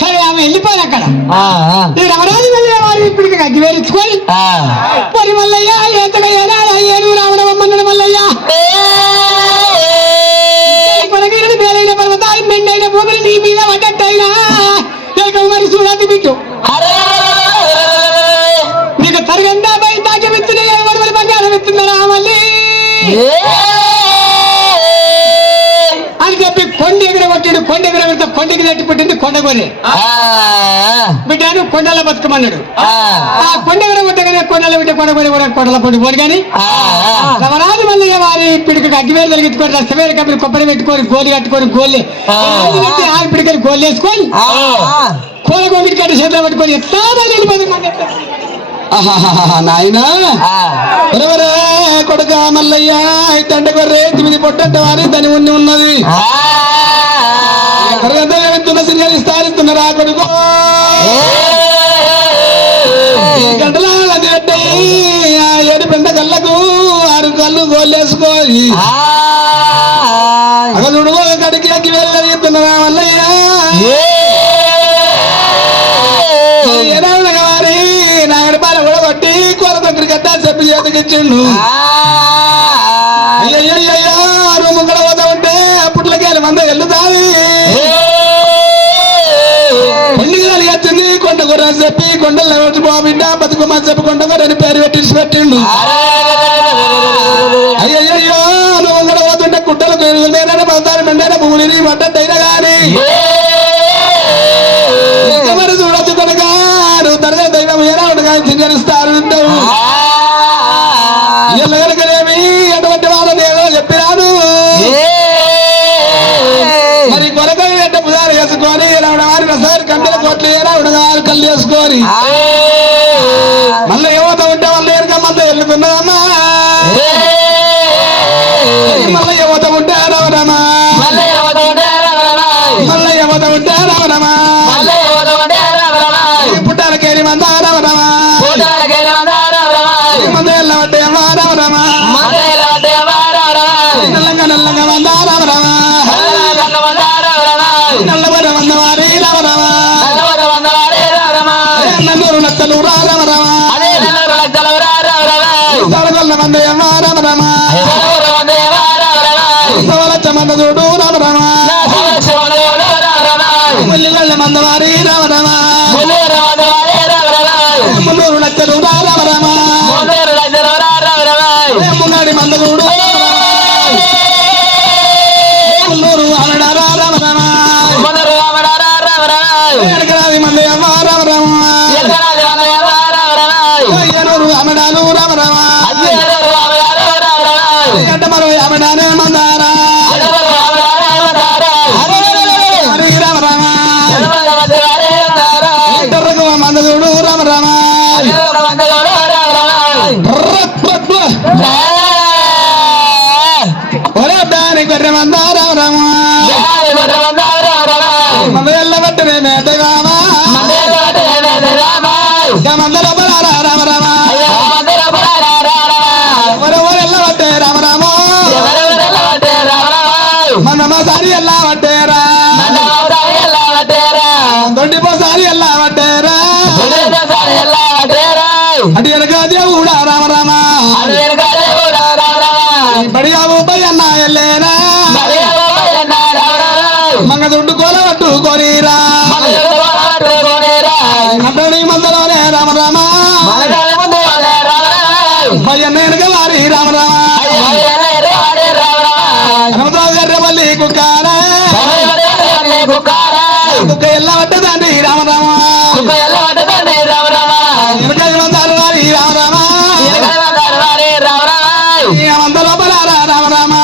సరే ఆమె వెళ్ళిపోయి అక్కడ రమరాజు మళ్ళీ వారి ఇప్పటికి అగ్గి వేలుచుకొని మరి మల్లయ్య ఏతగా ఏను రావణమన్నడు మల్లయ్య కొనగిరిని పేరైన పర్వతాలు మెండైన భూమిని నీ మీద పడ్డట్టయినా మరి చూడాలి బిట్టు నీకు తరగండా పై తాకి విత్తున ఎవరి బంగారం విత్తుందా మళ్ళీ అని చెప్పి కొండ ఎగిర కొట్టాడు. కొండ ఎగిర పెడితే కొండకి నెట్టి పుట్టింది కొండగోని బిడ్డాను కొండలో బతుకమన్నాడు. ఆ కొండ ఎగిర కొట్టగానే కొండలో బిడ్డ కొండగోని కూడా కొండల పొండి పోరు కానీ రమరాజు మల్లయ్య వారి పిడికి అగ్గివేలు తొలగించుకొని రసవేలు కప్పి కొబ్బరి పెట్టుకొని గోలి కట్టుకొని గోలి ఆరు పిడికలు గోలు వేసుకొని కోల గోగిటి కట్టి చేతిలో పట్టుకొని ఎట్లా వెళ్ళిపోతుంది నాయనా కొడుక మల్లయ్య తండ్రి కొర్రే 9 పొట్టంట వారి దాని ఉండి ఉన్నది స్థానిస్తున్నారా కొడుకు గంటల 7 పెంట కళ్ళకు 6 కళ్ళు గోలేసుకోయి అక్కడ చూడు కడికి అగ్గి వేలు కలిగిస్తున్నారా మల్లయ్య వారి నాగడి పాల కూడా కొట్టి కూర దగ్గర గట్టా చెప్పి చేతికిచ్చిండు. అయ్యయ్యో ముంగడ పోతా ఉంటే పుట్లకేళ్ళ మంద వెళ్ళుతాయి పండుగలు వచ్చింది కొండ కూర అని చెప్పి కొండలు బిడ్డ బతుకమ్మ చెప్పి కొండ కూర అని పేరు పెట్టి పెట్టిండు. అయ్యయ్యో నువ్వు ముంగడ పోతుంటే కుట్టలు పడతారు మెండైన భూమిని పడ్డట్టయినా కానీ ఎవరు చూడొచ్చు కనుక నువ్వు తరగతి దైవం ఏనా ఉండగా చింగరిస్తారు ఎల్లగలకనేమి ఎటువంటి వాళ్ళని ఏదో చెప్పినాను మరి కొలకలు వెంట పుదాలు వేసుకొని వారి రసారి కంటల కోట్లు ఏనా ఉండగా కళ్ళు వేసుకొని మళ్ళీ ఏమవుతా ఉంటే వాళ్ళు ఏరుగా మళ్ళీ వెళ్ళుతున్నదమ్మా మళ్ళీ ఏమవుతా ఉంటే రావరమా మళ్ళీ ఏమవుతా ఉంటే రావరమా పుట్టాలకేరి మంద రావరమా మంద ఎల్లవడ్డే రావరమా నల్లంగా నల్లంగా మంద రావరమా నల్లబర మంద వారి రావరమా నల్లూరు నత్తలు రావరమా తలగొల్ల మంద రావరమా సవలచ్చ మంద చూడు రావరమా ముల్లిగళ్ళ మంద వారి రావరమా మున్నూరు లక్షలు రావరమా మున్నాడి మంద చూడు మున్నూరు ఆవిడ రావరమా ఎనకరాది మంద రావరమా ఎనూరు అమడాలు రావరమా ఎంట మరో అమడానే మందారా రావరమా మంద చూడు రామరామా దాని గొర్రె మంద రామరామా మంద ఎల్లబట్టనే మేటగామా మంద లోపల రామరామా ఎవరెల్లబట్టే రామరామో మందమ్మ సారి ఎల్లబట్టేరా దొడ్డిపోసారి ఎల్లబట్టేరా అటు వెనక దేవుడా రామరామా బడియాబు పయ్యన్న ఎల్లేరా మంగ దుడ్డు కోల పట్టుకోనిరా అతని మందలోనే రామరామా పయ్యన్న వెనక వారి రామరామా హనుమరావు గర్రెపల్లి కుక్కారా కుక్క ఎల్లబట్టదండి రామరామా మంద లోపల రామరామా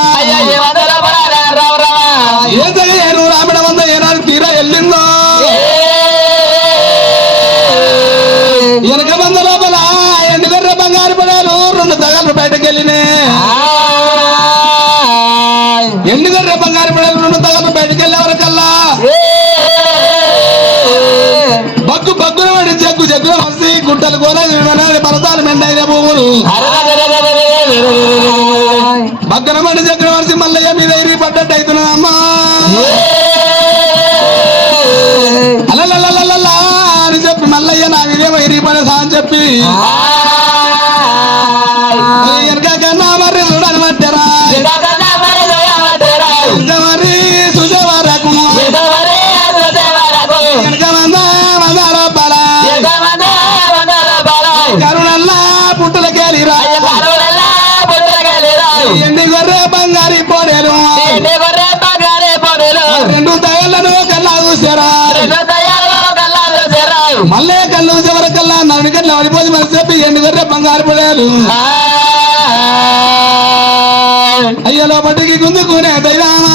ఏను రామడ మంద ఏనాడు తీరా వెళ్ళిందో వెనక మంద లోపల ఎండుగర్ర బంగారు పడాలు 2 తగలు బయటకు వెళ్ళినే ఎండుగర్ర బంగారు పడాలు 2 తగలు బయటకు వెళ్ళేవరకల్లా బగ్గు బగ్గున పడి జగ్గున వస్తే గుట్టలు కూడా పర్వతాలు మెండైన భూములు బగ్గన పడి జగ్గున వరిసి మల్లయ్య మీద ఇరిగి పడ్డట్టు అవుతున్నదమ్మా వెనక కన్నా మరి చూడని మట్టరా మరి సుజవరకు వెనక వంద రూపాయల కరుణల్లా పుట్టులకెళ్ళిరా ఎండి గొర్రె బంగారి పోడేలు రెండు దయలను కల్లా చూసారా మళ్ళీ కళ్ళు చివరకల్లా నన్ను కల్లా పడిపోయి మరి చెప్పి ఎండి గొర్రె బంగారు పోడేలు అయ్యలో బట్టికి గుందుకునే దైవామా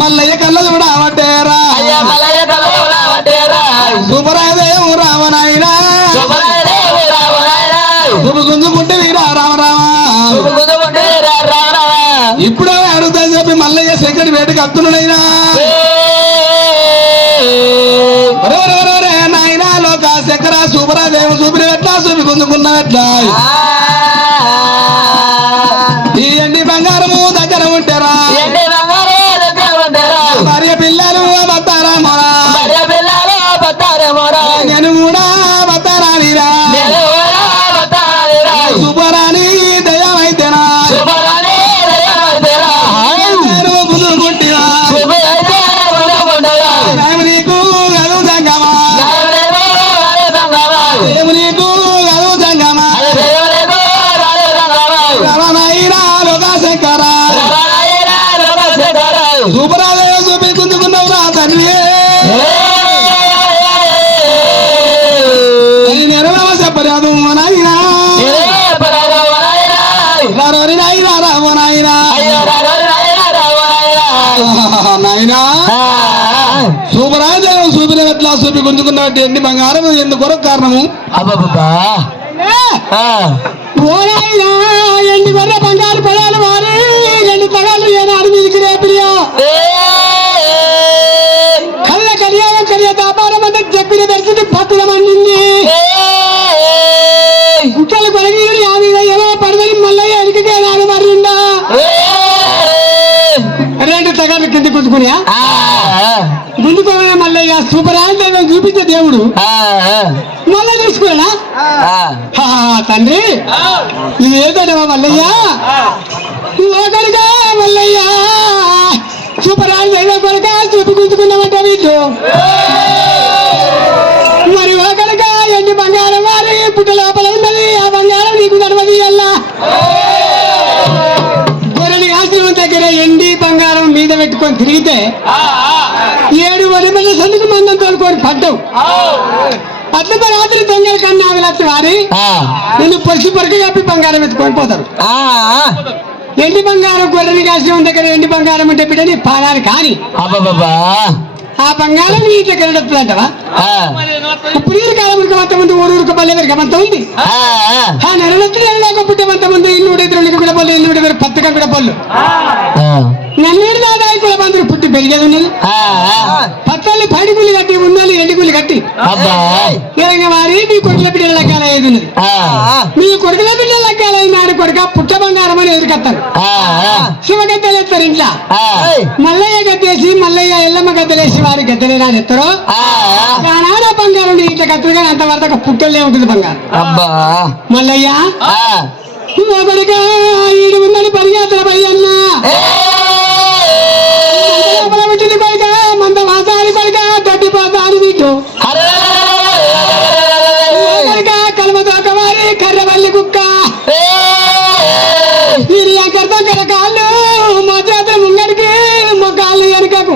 మల్లయ్య కళ్ళు చూడవట్టేరా శుభరాదేవు రామనాయనా శుభ గుంజుకుంటే వీరా రామరామా ఇప్పుడు అడుగుతా చెప్పి మల్లయ్య శంకరి వేటకి అత్తునైనా నాయన లోక శంకర శుభరాదేవు చూపిన ఎట్లా చూపి గుంజుకున్న ఎట్లా ఈ ఎండి బంగారము దగ్గర ఉంటారా భార్య పిల్లలు బతారా మొరా నేను కూడా బతారా వీరా శుభరాణి దయమైతేనా నేను గుంజుకుంటిరా నీకు గదు సంగమా నీకు గదు సంగమా రమణైనా లోక శంకర శుభరాదేవ చూపి గుంజుకున్నవురా తండ్రి నెరవేవ చెప్పరాదు నాయనా నాయనా శుభరాజు చూపిన ఎట్లా చూపి గుంజుకున్నట్టు ఎండి బంగారం ఎందుకు కారణము ఎండి గొర్రె బంగారు పొలాలు వారి రెండు తగాలు ఏనాడు మీకు రేపిరియో కళ్ళ కడియాలం కడియ వ్యాపారం అంతా చెప్పిన పరిస్థితి పత్తుల మండింది కుక్కలు కొనగీరు ఏమో పడవని మల్లయ్య ఎనికే నాడు మరిందా రెండు తగాలు కింద గుంజుకున్నా గుంజుకోవడం మల్లయ్య సూపరాజు చూపించే దేవుడు మళ్ళా తీసుకున్నా తండ్రి ఇది ఏదడవా మల్లయ్య ఒకరిగా మల్లయ్య సూపరాజు ఏదో కొరక చూపి గుంజుకున్నామంట వీళ్ళు మరి ఒకరిగా ఎండి బంగారం వారి పుట్ట లోపల ఉన్నది ఆ బంగారం నీకు నడవది అల్లా గొర్రెని ఆశ్రమం దగ్గర ఎండి బంగారం మీద పెట్టుకొని తిరిగితే 7 వరిమల సందుకు మందం తోలుకొని పడ్డావు అట్లా రాత్రి దొంగల కన్నా ఆవిలత్తి వారి నిన్ను పసి పొరక కప్పి బంగారం ఎత్తుకొని పోతారు ఎండి బంగారం గొర్రెని ఆశ్రమం దగ్గర ఎండి బంగారం అంటే బిడ్డని పాడాలి కానీ ఆ బంగారం నీ ఇట్లా కనడొస్తుందంటవా ఇప్పుడు ఈ కాలం ఉడకమంత ముందు ఊరుక పల్లె వెరకమంత ఉంది ఆ నెలలొచ్చి నెలలోక పుట్టమంత ముందు ఇల్లు ఇద్దరు కూడా పళ్ళు ఇల్లు పత్తిక కూడా పళ్ళు నన్నీరు దాదాయి కూడా మందులు పుట్టి పెరిగేది ఉన్నది పచ్చళ్ళు పడిగులు కట్టి ఉన్నది ఎండిగులు కట్టి వారి మీ కొడుకుల బిడ్డల లెక్కాల అయ్యేది ఉన్నది మీ కొడుకుల బిడ్డల లెక్కాల అయినాడు కొడుక పుట్ట బంగారం అని ఎదురుకత్తారు శివగద్దెలు ఎత్తారు ఇంట్లో మల్లయ్య గద్దేసి మల్లయ్య ఎల్లమ్మ గద్దెలేసి వారి గద్దెలేనా ఎత్తారో ఆనాడ బంగారం ఇంట్లో కత్తరు కానీ అంత వరకు పుట్టలే ఉంటుంది బంగారం మల్లయ్య ఒకడిగా ఈడు ఉందని పరిగెత్తల పయ్యన్న పెట్టింది కొడుక మంద వాసాని కొడుక దొడ్డి పోతాని నీకు కలమతోక వారి కర్రవల్లి కుక్క వీరి అంకరతో కరకాళ్ళు మా చేతుల ముంగడికి మొక్కాళ్ళు వెనుకకు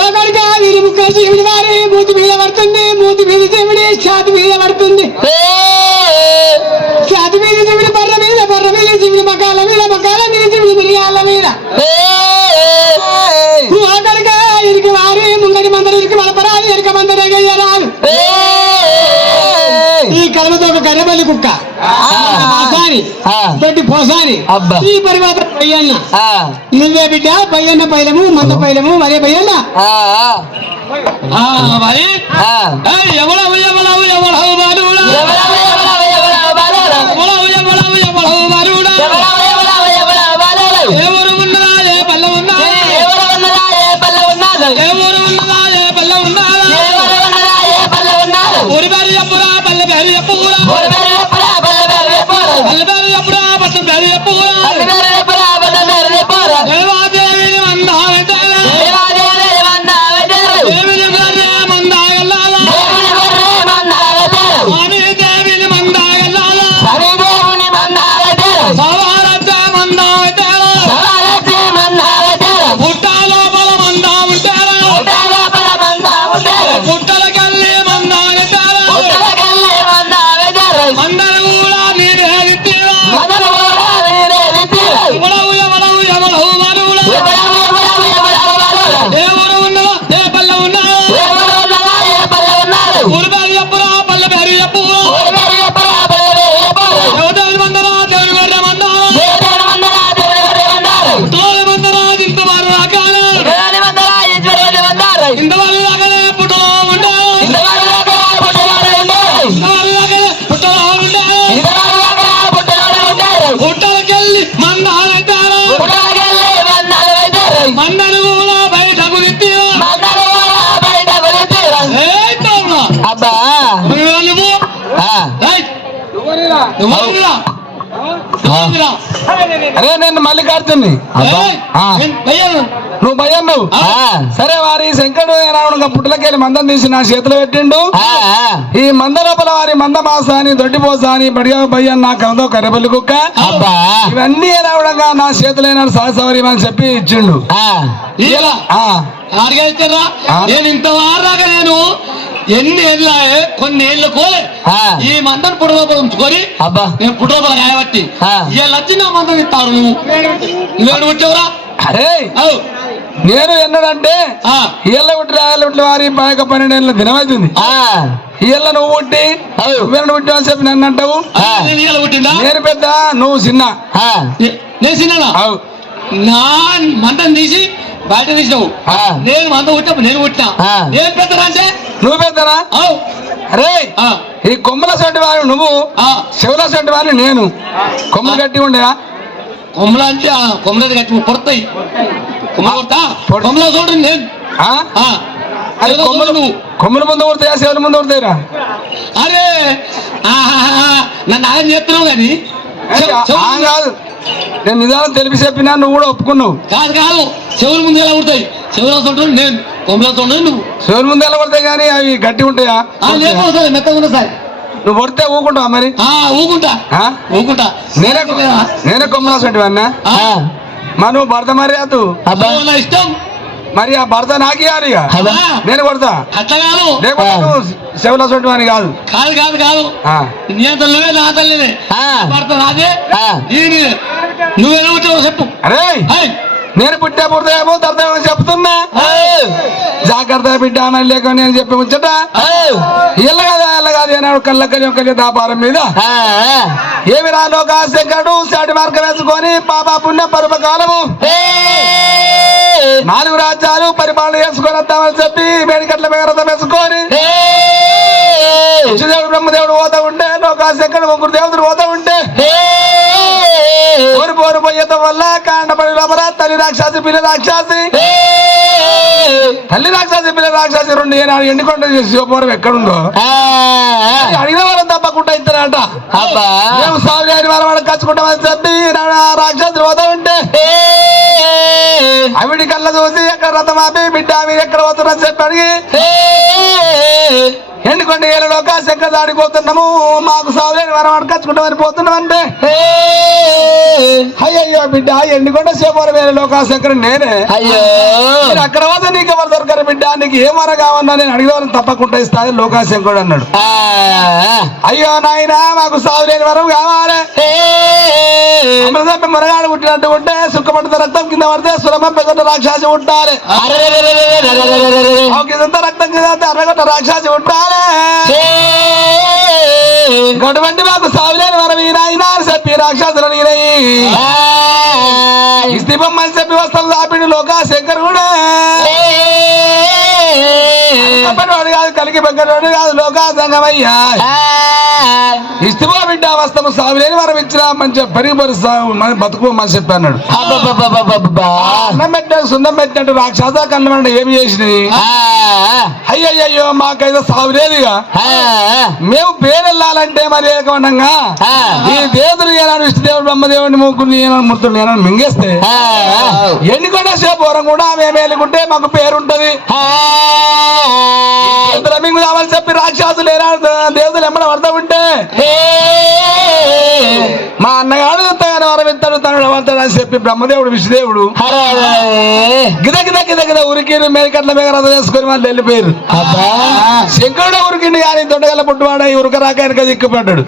ఒకడిక వీరి ముక్క శివుడి వారి మూతి మీద పడుతుంది మూతి మీద శివుడి ఛాతి మీద పడుతుంది ఛాతి మీద శివుడి బర్ర మీద శివుడి మకాల మీద శివుడి మిరియాల మీద ఒకడిక ఇరికి వారి ముంగడి మందరు ఇరికి మలపరాదు ఎరిక మందరు ఎగయ్యరాదు ఈ కలమతో ఒక కర్రబల్లి కుక్క దొడ్డి పోసాని ఈ పరివాత పయ్యన్న నువ్వే బిడ్డ పయ్యన్న పైలము మంద పైలము మరే పయ్యన్న ఎవడవు ఎవడవు ఎవడవు బాలుడా ఎవరు ఉన్నదా ఏ పల్ల ఉన్నదా ఎవరు ఉన్నదా ఏ పల్ల ఉన్నదా ఇంతవరకు దాకానే పుట్టలో ఉండే పుట్టలకెళ్ళి మందాలంటారు మందను కూడా బయటకు అబ్బా అరే నేను మల్లికార్జున్ని నువ్వు భయం నువ్వు సరే వారి శంకరుడు ఏనాడు పుట్టలకెళ్ళి మందం తీసి నా చేతిలో పెట్టిండు ఈ మంద లోపల వారి మంద మాస అని దొడ్డిపోస అని బడిగా భయ్య నా కందో కరెబల్లి కుక్క ఇవన్నీ రావడంగా నా చేతిలో ఏనాడు సహసవరి అని చెప్పి ఇచ్చిండు నేను ఇంత వారాగా నేను ఎన్ని ఏళ్ళ కొన్ని ఏళ్ళు కోలే ఈ మందను పుట్టలోపల ఉంచుకొని నేను పుట్టలోపల కాయబట్టి వీళ్ళు వచ్చి నా మందం ఇస్తారు నువ్వు పుట్టేవరా అరే నేను ఎన్నడంటే ఇళ్ళ పుట్టి రాయలు పుట్టి వారి బాగా 12 ఏళ్ళ దినమైతుంది ఇళ్ళ నువ్వు పుట్టి వీళ్ళని పుట్టి అని చెప్పి నన్ను అంటావు నేను పెద్ద నువ్వు చిన్న నేను చిన్న నా మందం తీసి బయట తీసినావు నేను మంద పుట్టా నేను పుట్టినా నేను పెద్దరా అంటే నువ్వు పెద్దనా అరే ఈ కొమ్మల సొంటి వారు నువ్వు శివుల సొంటి వారిని నేను కొమ్మలు కట్టి ఉండేవా కొమ్మల అంటే కొమ్మలది కట్టి పొడతాయి కొమ్మల చూడండి నేను అరే కొమ్మల ముందు కొడతాయా శివుల ముందు కొడతాయిరా అరే నన్ను ఆయన చేస్తున్నావు కానీ కాదు నేను నిజాలు తెలిపి చెప్పినా నువ్వు కూడా ఒప్పుకున్నావు కాదు చెవుల ముందు ఎలా కొడతాయి చెవుల చూడండి నేను కొమ్మల చూడండి నువ్వు శివుల ముందు ఎలా కొడతాయి కానీ అవి గట్టి ఉంటాయా మెత్తగా ఉన్నా సార్ నువ్వు కొడితే ఊకుంటావా మరి ఊకుంటా నేనే కొమ్మలా సొంటివన్నా మా నువ్వు భర్త మరి అతు నా ఇష్టం మరి ఆ భర్త నాకే ఇక నేను కొడతా అట్లా కాదు లేకపోతే నువ్వు శివుల సొంటివని కాదు నీ తల్లివే నా తల్లినే భర్త నాదే నువ్వేనా పుట్టావు చెప్పు అరే నేను పుట్టే పుడతాయేమో తర్తమో చెప్తున్నా జాగ్రత్త బిడ్డ అని లేక నేను చెప్పి ఉంచట ఇళ్ళ కాదు అన్నాడు కళ్ళకలి ఒక దాపారం మీద ఏమి రాలో కాశంకడు సాటి మార్గం వేసుకొని పాపా పుణ్య పర్వకాలము 4 రాజ్యాలు పరిపాలన చేసుకొని వద్దామని చెప్పి వేడికట్ల మేఘరథం వేసుకొని దేవుడు బ్రహ్మదేవుడు పోతా ఉంటే లోకాశంకడు 3 దేవతలు పోతా ఉంటే పోరు పోయేతం వల్ల కాండపడి లోపల తల్లి రాక్షసి పిల్ల రాక్షసి పిల్ల రాక్షసి 2 ఏనాడు ఎండుకొండ శివపురం ఎక్కడుందో అడిగిన వాళ్ళని తప్పకుండా ఇస్తారట మేము సాగులేని వాళ్ళ వాళ్ళకి కచ్చుకుంటామని చెప్పి రాక్షసులు పోతా ఉంటే అవిడి కళ్ళ చూసి ఎక్కడ రథం ఆపి బిడ్డ మీరు ఎక్కడ పోతున్నారని చెప్పి అడిగి ఎండుకొండ ఏళ్ళలోక శంకర దాడిపోతున్నాము మాకు సాగులేని వారం వాడు కచ్చుకుంటామని పోతున్నాం అంటే అయ్యో బిడ్డ ఎండుకొండ శివపురం ఏళ్ళలోక శంకర నేనే అయ్యో అక్కడ పోతే నీకు ఎవరు దొరకరు బిడ్డ నీకు ఏం వర కావన్నా నేను అడిగిన తప్పకుండా ఇస్తాను లోకాశంకుడు అన్నాడు అయ్యో నాయన మాకు సాగులేని వరం కావాలి అమృతం మరగాడు పుట్టినట్టు ఉంటే సుఖపడితే రక్తం కింద పడితే సులభం పెద్ద రాక్షసి ఉంటారు కింద రక్తం కింద అరగొట్ట రాక్షసి ఉంటారు గటువంటి మాకు సాగులేని వరం ఈయన చెప్పి రాక్షసులు ఇస్తిబొమ్మని చెప్పి వస్తాం దాపిడు లోకా శంకర్ కూడా వాడు కాదు కలిగి బెగ్గరోడు కాదు లోకా సంగమయ్యా ఇస్తిబో బిడ్డ వస్తాము సాగులేని వరం ఇచ్చినా మంచిగా పరిపరుస్తా బతుకోమని చెప్పి అన్నాడు అన్నం పెట్టాడు సున్నం పెట్టినట్టు రాక్షస కళ్ళమంటే ఏమి చేసినవి అయ్యయ్యో మాకైతే సాగులేదుగా మేము పేరెళ్ళాలంటే మరి ఏకమనంగా ఈ దేవతలు ఏనాడు ఇష్టదేవుడు బ్రహ్మదేవుడిని ముగ్గురు ఏనాడు మూర్తులు ఏనాడు మింగేస్తే ఎండుకొండ శివపురం కూడా మేము వెళ్ళుకుంటే మాకు పేరుంటది మింగుదామని చెప్పి రాక్షసులు ఏనాడు దేవతలు ఎమ్మడ పడతా ఉంటే మా అన్నగాడు ఎంతగానో వరమిస్తాడు తను పడతాడు అని చెప్పి బ్రహ్మదేవుడు విష్ణుదేవుడు గిద ఉరికిరు మేకట్ల మేఘరథం వేసుకొని వాళ్ళు వెళ్ళిపోయారు శంకరుడు ఉరికిండి కానీ దొడ్డగల పుట్టువాడ ఉరకరాక వెనక దిక్కుపడ్డాడు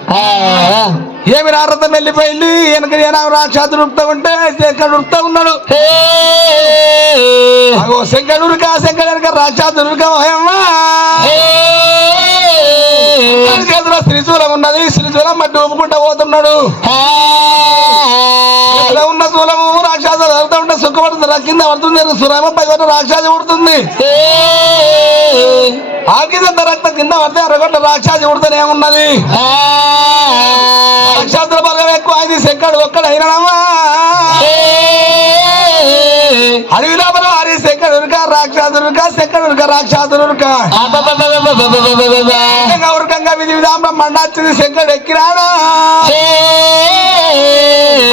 ఏమి రారథం వెళ్ళిపోయింది వెనక రాక్షసుడు ఉరుకుతా ఉంటే శంకరుడు ఉరుకుతా ఉన్నాడు శంకరుడు ఉరుక శంకరు వెనక రాక్షసుడు ఉరుకమ్మా చేతిలో శ్రీశూలం ఉన్నది శ్రీశూలం మట్టి ఊపుకుంటా పోతున్నాడు ఉన్న శూలము రాక్షసులు వెళ్తా ఉంటే సుఖపడుతుంది కింద పడుతుంది సురేమ పైన రాక్షసి ఉడుతుంది ఆ కింద రక్తం కింద పడితే అరగొట్ల రాక్షసి ఉడుతూనే ఉన్నది రాక్షసుల బలం ఎక్కువ అది సెక్కడు ఒక్కడు అయినమ్మా అడవి లోపల హరి సెక్కడురుక రాక్షసురుక సెక్కడురుక రాక్షసురుక ఉరకంగా విధి విధానం మండొచ్చింది సెక్కడు ఎక్కిరాడు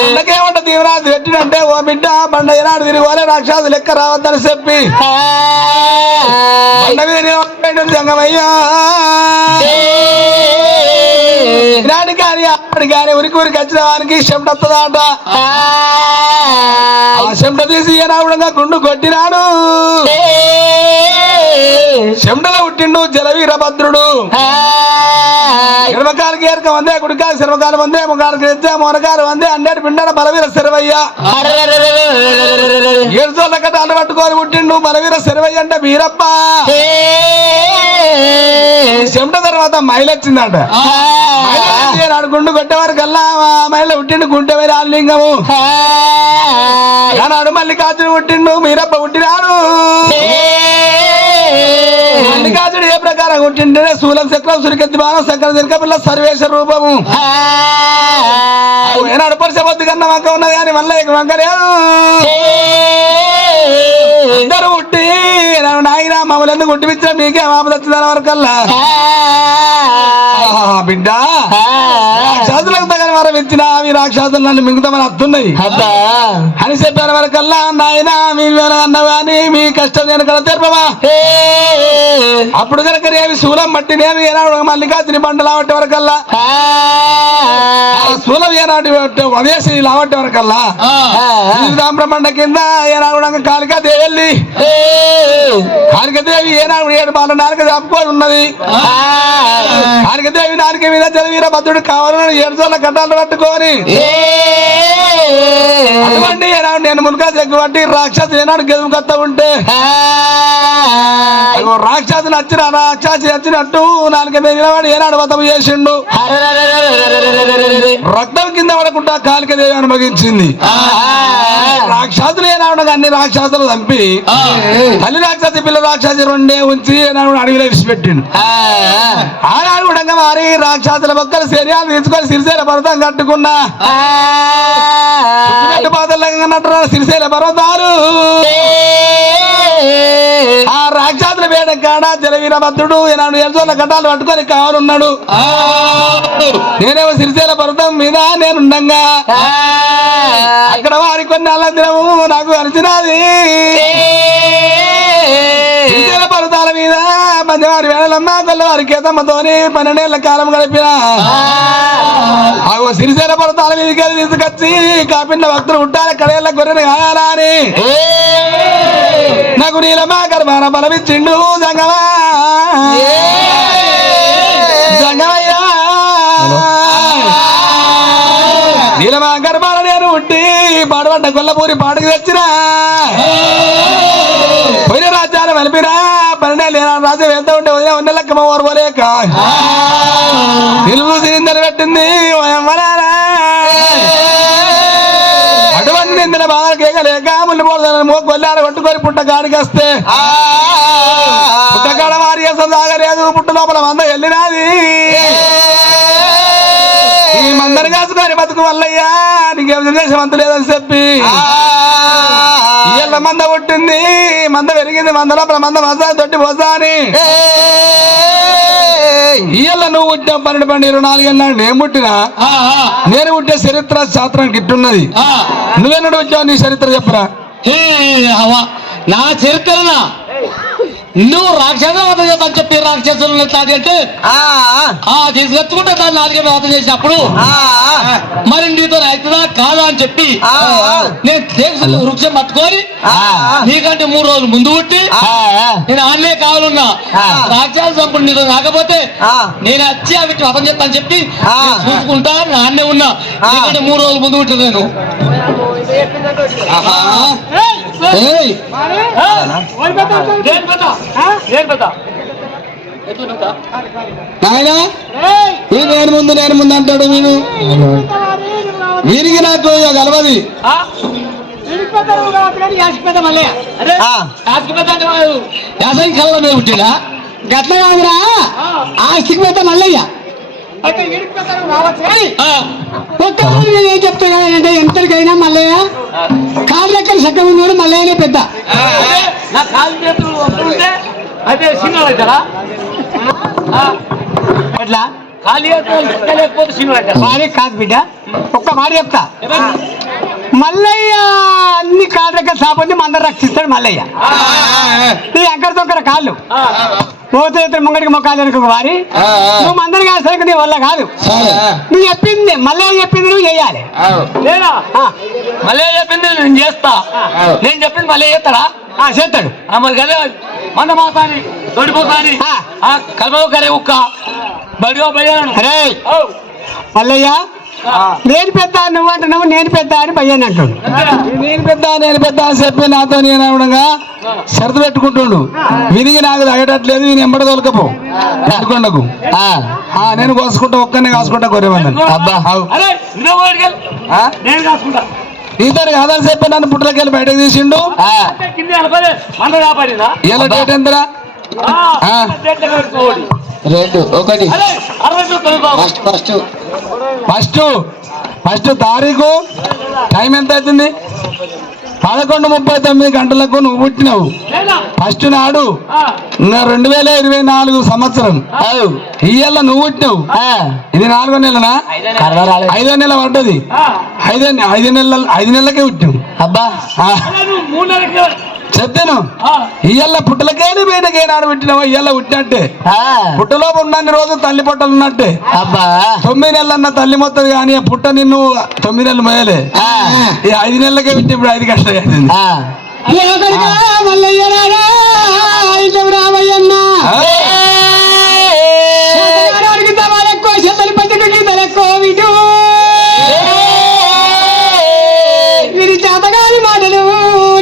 బండకేమంట తీవ్రాది పెట్టినంటే ఓ బిడ్డ బండ ఏనాడు తిరిగి రాక్షసు లెక్క రావద్దని చెప్పి బండ మీద జంగమయ్యా నాడు కానీ అప్పటి కానీ ఉరికి ఉరికి వచ్చిన వానికి చెమట వస్తుందట ఆ చెమట తీసి ఏనావుడంగా గుండు కొట్టినాడు చెమటలో పుట్టిండు జలవీరభద్రుడు ఎడమకాలకి ఏరక వందే కుడికాలు శర్మకాలం వందే ముఖాలకు ఎత్తే మొనకాలు వందే అన్నేటి పిండాడ బలవీర శరవయ్య 7 చోట్ల కట్టాలు పట్టుకొని పుట్టిండు బలవీర శరవయ్య అంటే వీరప్ప చెమట తర్వాత మైలు వచ్చిందట నాడు గుండు కొట్టేవారు కల్లా మైళ్ళ పుట్టిండు గుంటె రాలింగము నాడు మల్లికార్జును పుట్టిండు మీరప్ప పుట్టినాడు మల్లికార్జుడు ఏ ప్రకారం పుట్టిండే శూలం చక్రం సురికెత్తి బాణం సకల దినక పిల్ల సర్వేశ రూపము ఏనాడు పరిచబద్దు కన్నా వంక ఉన్నది కానీ మళ్ళీ వంక లేదు అందరూ పుట్టి నాయన మమ్మల్ని ఎందుకు గుట్టిపించిన మీకే మాప వచ్చిందని వరకల్లా బిడ్డ రాక్షసులకు తగిన వరం ఇచ్చిన అవి రాక్షసులు నన్ను మింగుతామని అత్తున్నాయి అని చెప్పిన వరకల్లా నాయన మీ అన్నవాని మీ కష్టం నేను కదా తెరపమా అప్పుడు కనుక నేమి శూలం మట్టి నేను ఏనాడు మల్లికార్జుని బండ లావట్టే వరకల్లా శూలం ఏనాటి వదేసి లావట్టే వరకల్లా బ్రహ్మండ కింద ఏనాడు కాళికాదేవి వెళ్ళి కాళికాదేవి ఏనాడు 7 బాల నాలుక చెప్పుకొని ఉన్నది కాళికాదేవి నాలుక మీద జలవీరభద్రుడు కావాలని 7 చోట్ల కట్టాలు పట్టుకొని అటువంటి ఏనాడు నేను మునుగా చెక్కుబట్టి రాక్షసు ఏనాడు గెలుపు కత్త ఉంటే రాక్షసులు వచ్చినట్టు నాలుక మీద నిలబడి ఏనాడు వతం చేసిండు రక్తం కింద పడకుండా కాళికాదేవి అనుభవించింది రాక్షసులు ఏనాడు అన్ని రాక్షసులు చంపి తల్లి రాక్షసి పిల్ల రాక్షసి రెండే ఉంచి ఏనాడు అడవిలో విడిచిపెట్టిండు ఆనాడు కూడా మారి రాక్షసుల మొక్కలు శరీరాలు తీసుకొని సిరిసేల పర్వతం కట్టుకున్నా సిరిసేల పర్వతాలు ఆ రాక్షసుల వేడ కాడ జలవీరభద్రుడు ఏనాడు 7 చోట్ల కట్టాలు పట్టుకొని కావాలన్నాడు నేనేమో సిరిసేల పర్వతం మీద నేనుండంగా అక్కడ వారి కొన్ని అల్ల దినము నాకు కలిసినది సిరిసేల పర్వతాల మీద పంచవారి వేళలమ్మ కొల్లవారి కేతమ్మతోని 12 ఏళ్ల కాలం గడిపిన సిరిసేల పర్వతాల మీదకి వెళ్ళి తీసుకొచ్చి కాపిండ భక్తులు ఉంటారు కడేళ్ళ గొర్రెను కాయాలా అని నాకు నీలమా గర్భాన బలమిచ్చిండు జంగమా జంగమయ్యా నీలమా గర్భాన నేను ఉండి పాడబడ్డ గొల్లపూరి పాటకు తెచ్చిన పోయిన రాజ్యాన్ని మలిపినా 12 ఏళ్ళ రాజ్యం ఎంత ఉంటే ఉదయం 1 లెక్క ఓర్వలేక నిలువు సిలిండర్ పెట్టింది అటువంటి నిందిన బాగా కేకలేక ముళ్ళు పోతాను కొల్లారు కొట్టుకొని పుట్ట కాడికి వస్తే పుట్టకాడ వారి సాగలేదు పుట్ట లోపల మంద వెళ్ళినది ఈ మందరు కాసుకొని బతుకు వల్లయ్యా నీకేం దేశం అంత లేదని చెప్పి ఇళ్ళ మంద పుట్టింది మంద పెరిగింది మంద లోపల మంద మసా తొట్టి పోసా అని ఇయ్యల్ల నువ్వు పుట్టిన 12 ఏళ్ళ నేను పుట్టినా నేను పుట్టే చరిత్ర శాస్త్రం గిట్టున్నది నువ్వెన్నడు వచ్చావు నీ చరిత్ర చెప్పరా నా చరిత్ర నువ్వు రాక్షసం వద్ద చేద్దాం చెప్పి రాక్షసులు అంటే తీసుకొచ్చుకుంటే దాన్ని 4 వద్ద చేసినప్పుడు మరి నీతో అవుతుందా కాదా అని చెప్పి నేను వృక్షం పట్టుకొని నీకంటే 3 రోజులు ముందు పుట్టి నేను ఆన్లే కావాలన్నా రాక్షసు చంపుడు నీతో రాకపోతే నేను వచ్చి అవి వతం చేస్తాను చెప్పి చూసుకుంటా ఆన్నే ఉన్నా నీకంటే 3 రోజులు ముందు పుట్టి నేను నేను ముందు అంటాడు వీరికి నాకు గలవది ఇడిపోతారు కావచ్చు కానీ యాసిపోతా మళ్ళీ యాసంగి కళ్ళ మీద పుట్టినా గట్ల కాదురా ఆస్తికి పోతా మల్లయ్య అయితే ఇడిపోతారు కావచ్చు కానీ ఒక్క రోజు నేను ఏం చెప్తానంటే ఎంతకైనా మల్లయ్య కాళ్ళ లెక్కలు చక్కగా ఉన్నాడు మల్లయ్యనే పెద్ద నా కాలు చేతులు వస్తుంటే అదే సినిమా అవుతారా ఎట్లా ఖాళీ చేతులు లేకపోతే సినిమా అవుతారా భార్య కాదు బిడ్డ ఒక్క మాట చెప్తా మల్లయ్య అన్ని కాళ్ళ లెక్కలు సాపొద్ది మందరు రక్షిస్తాడు మల్లయ్య నీ అంకర తొక్కర కాళ్ళు పోతే ఇతర ముంగడికి మొక్కాలు వెనుక వారి నువ్వు మందరికి ఆసరికి నీ వల్ల కాదు నువ్వు చెప్పింది మల్లయ్య చెప్పింది నువ్వు చెయ్యాలి లేదా మళ్ళీ చెప్పింది నేను చేస్తా నేను చెప్పింది మళ్ళీ చేస్తాడా చేస్తాడు మరి కదా మంద మాసాని దొడిపోతాని కలవ కరే ఉక్క బడిగా బయ్యాను అరే మల్లయ్య నేను పెద్ద నువ్వంటున్నావు నేను పెద్ద అని భయ్యాన్ని అంటాడు నేను పెద్ద అని చెప్పి నాతో నేను అవడంగా షరతు పెట్టుకుంటుండు వినిగి నాకు తగ్గట్లేదు నేను ఎంబడ తోలకపో పెట్టుకుండకు నేను కోసుకుంటా ఒక్కనే కాసుకుంటా కొరేమన్నాను అబ్బా అరే నేను కాసుకుంటా ఇతరు కాదని చెప్పి నన్ను పుట్టలకి వెళ్ళి బయటకు తీసిండు కింద అనపదే మంద కాపాడిందా ఇలా డేట్ ఎంతరా 2 1 ఫస్ట్ తారీఖు టైం ఎంత అవుతుంది 11:39 గంటలకు నువ్వు పుట్టినావు ఫస్ట్ నాడు 2024 సంవత్సరం ఇయ్యాల నువ్వు పుట్టినావు ఇది 4వ నెలనా 5వ నెల పడ్డది 5 నెలలకే పుట్టినావు అబ్బా చెప్పాను ఇయ్యాల పుట్టలకేని బయటకి ఏనాడు పెట్టినావా ఇయ్యాల పుట్టినట్టే పుట్టలోపు ఉన్నన్ని రోజు తల్లి పుట్టలు ఉన్నట్టే అబ్బా 9 నెలలన్న తల్లి మొత్తది కానీ పుట్ట నిన్ను 9 నెలలు మోయలే ఈ 5 నెలలకే పెట్టి ఇప్పుడు 5 గంటలు చేతగాని మాటలు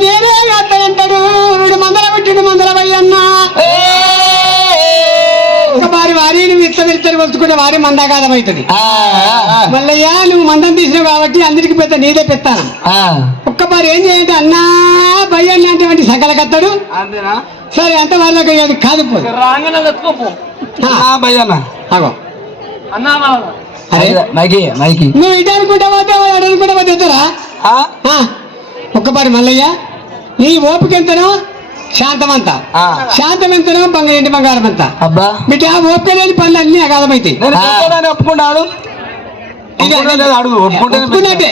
నేనే అంటాడు మందల పెట్టిండు మందల వయ్యన్న వారిని విత్తలు వస్తుకుంటే వారి మందాకాలం అవుతుంది మల్లయ్య నువ్వు మందం తీసినావు కాబట్టి అందరికి పెద్ద నీదే పెత్తాను ఒక్కసారి ఏం చేయండి అన్నా భయ్యన్న అంటే సకల కత్తాడు సరే అంత వాళ్ళకి అది కాదు భయ్యన్న నువ్వు ఇటు అనుకుంటా పోతే అటు అనుకుంటా పోతే ఎత్తారా ఒక్కపారి మల్లయ్య నీ ఓపిక ఎంతనో శాంతమంతా శాంతం ఎంతనో ఇంటి బంగారం అంతా అబ్బా మీకు ఆ ఓపిక లేని పనులు అన్ని అగాధమైతాయి ఒప్పుకుంటాడు అడుగు ఒప్పుకుంటే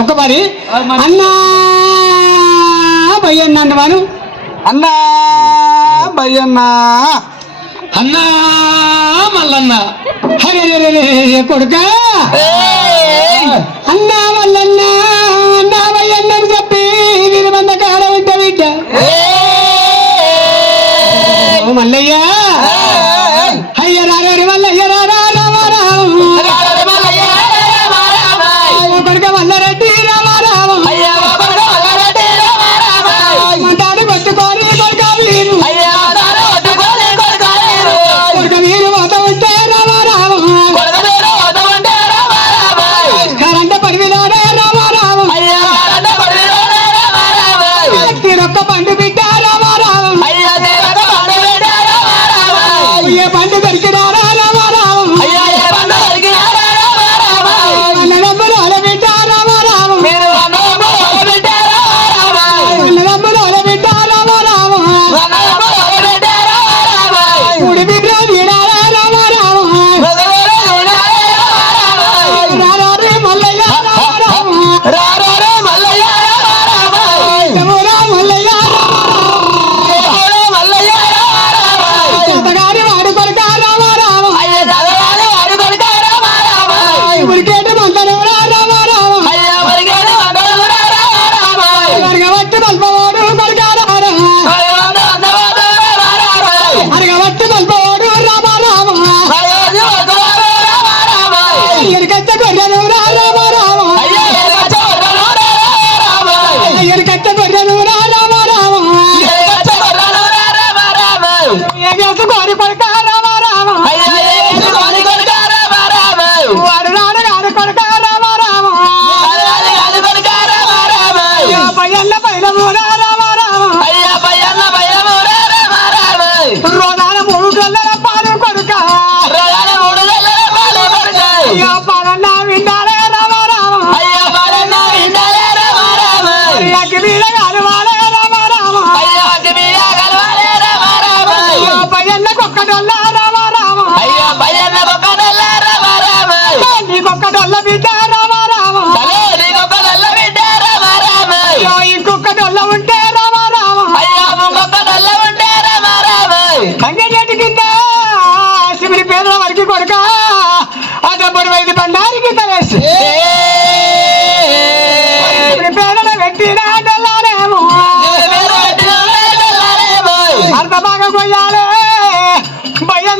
ఒక్కపారి అన్నా భయ్యన్న అన్నవాను అన్నా భయ్యన్న అన్నా మల్లన్న హరే కొడుక అన్నా మల్లన్న అన్నా భయ్యన్న అని చెప్పి వీరి మంద కాడ బిడ్డ బిడ్డ మల్లయ్య అయ్య రారే మల్లయ్య రారా రామారావు కొడుక మల్లారెడ్డి రామారావు మంటాడు పట్టుకోని కొడుక వీరు కొడుక వీరు పోతా ఉంటే రామారావు కరెంట పరివిలోనే రామారావు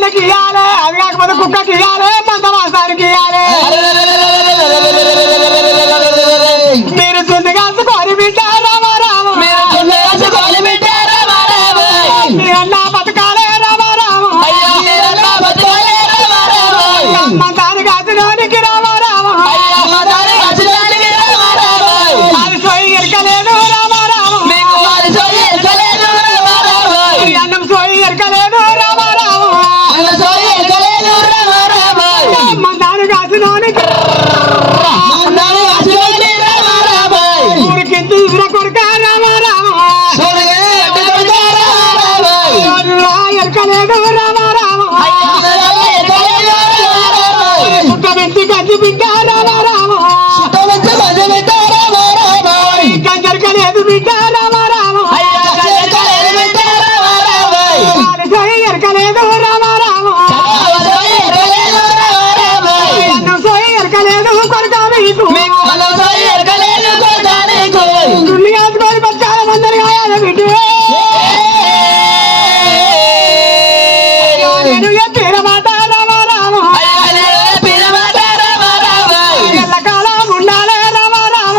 పిల్లకి ఇయ్యాలి అది కాకపోతే కుక్కకి ఇయ్యాలి మంద మాసానికి ఇయ్యాలి మీరు చుంది కాసుకొని బిడ్డ రామారామ మీరన్నా బతకాలే రామారామ మందాని కాసులోనికి రామారామ అది సోయి ఎరకలేదు రామారామ అన్నం సోయి ఎరకలేదు రామారామ మందాని కాసులోనికి ఊరికింది ఇసుర కొడుక రామారామ ఎరకలేదు రామారామ పుట్టబెట్టి గంజి బిడ్డ రామారామ గంజరకలేదు బిడ్డ రామారామ సోయి ఎరకలేదు రామారామ అన్నం సోయి ఎరకలేదు కొడుక మీకు గుండె కాసుకొని బతకాల మందరి కాయాలి బిడ్డ నేను ఎత్తిన మాట రామారామ ఎల్లకాలం ఉండాలే రామారామ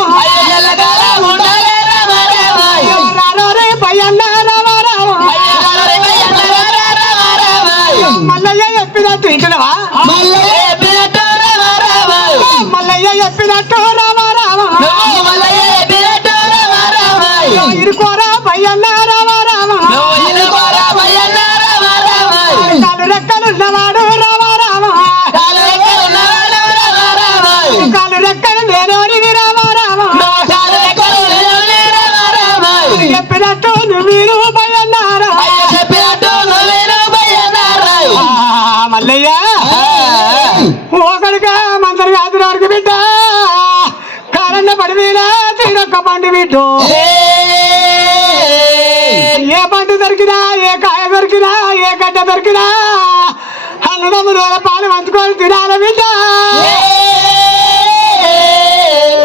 రారోరే పయ్యన్న రామారామ మల్లయ్య చెప్పినట్టు ఇంటున్నావా మల్లయ్య చెప్పినట్టు రామారామ ఇరుకోరా పయ్యన్న రామారామ కాలు రెక్కలున్నవాడు రామారామ కాలు రెక్కలు లేనోడివి రామారామ చెప్పినట్టు నువ్వు పయ్యన్నారా మల్లయ్య ఒకడిగా మందరి కాదురానికి బిడ్డ కారన్న పడివీలా తీరొక్క పండు బిడ్డు ఏ పండు దొరికినా ఏ కాయ దొరికినా ఏ గడ్డ దొరికినా అన్నదమ్ముల పాలు పంచుకొని తినాలి బిడ్డ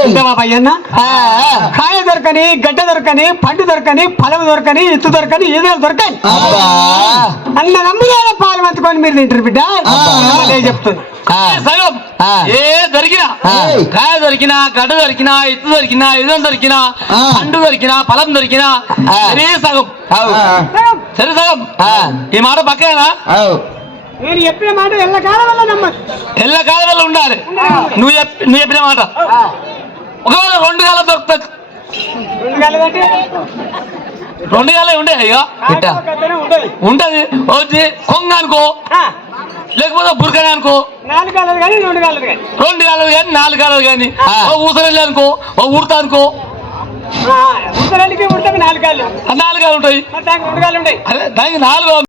ఇంతమా పయ్యన్న కాయ దొరకని గడ్డ దొరకని పండు దొరకని ఫలం దొరకని ఎత్తు దొరకని ఏదో దొరకని అన్నదమ్ముల పాలు పంచుకొని మీరు తింటారు బిడ్డ చెప్తున్నా సగం ఏ దొరికినా కాయ దొరికినా గడ్డ దొరికినా ఎత్తు దొరికినా ఏదో దొరికినా పండు దొరికినా ఫలం దొరికినా సరే సగం సరే సగం ఈ మాట పక్కన నేను చెప్పిన మాట ఎల్లకాలం వల్ల నమ్మదు ఎల్లకాలం వల్ల ఉండాలి నువ్వు చెప్పిన మాట ఒకవేళ 2 గాల దొరుకుతుంది 2 గంటలంటే 2 గాలే ఉండే అయ్యా ఉంటది వచ్చి కొంగ అనుకో లేకపోతే బురకనే అనుకో 4 గంటలు కానీ 2 గంటలు కానీ 2 గాలు కానీ 4 గాలు కానీ ఊసరెళ్ళి అనుకో ఉడతా అనుకో ఉత్తరానికి ఉడతాకి 4 గంటలు 4 గాలు ఉంటాయి దానికి 2 గంటలు ఉంటాయి అదే దానికి 4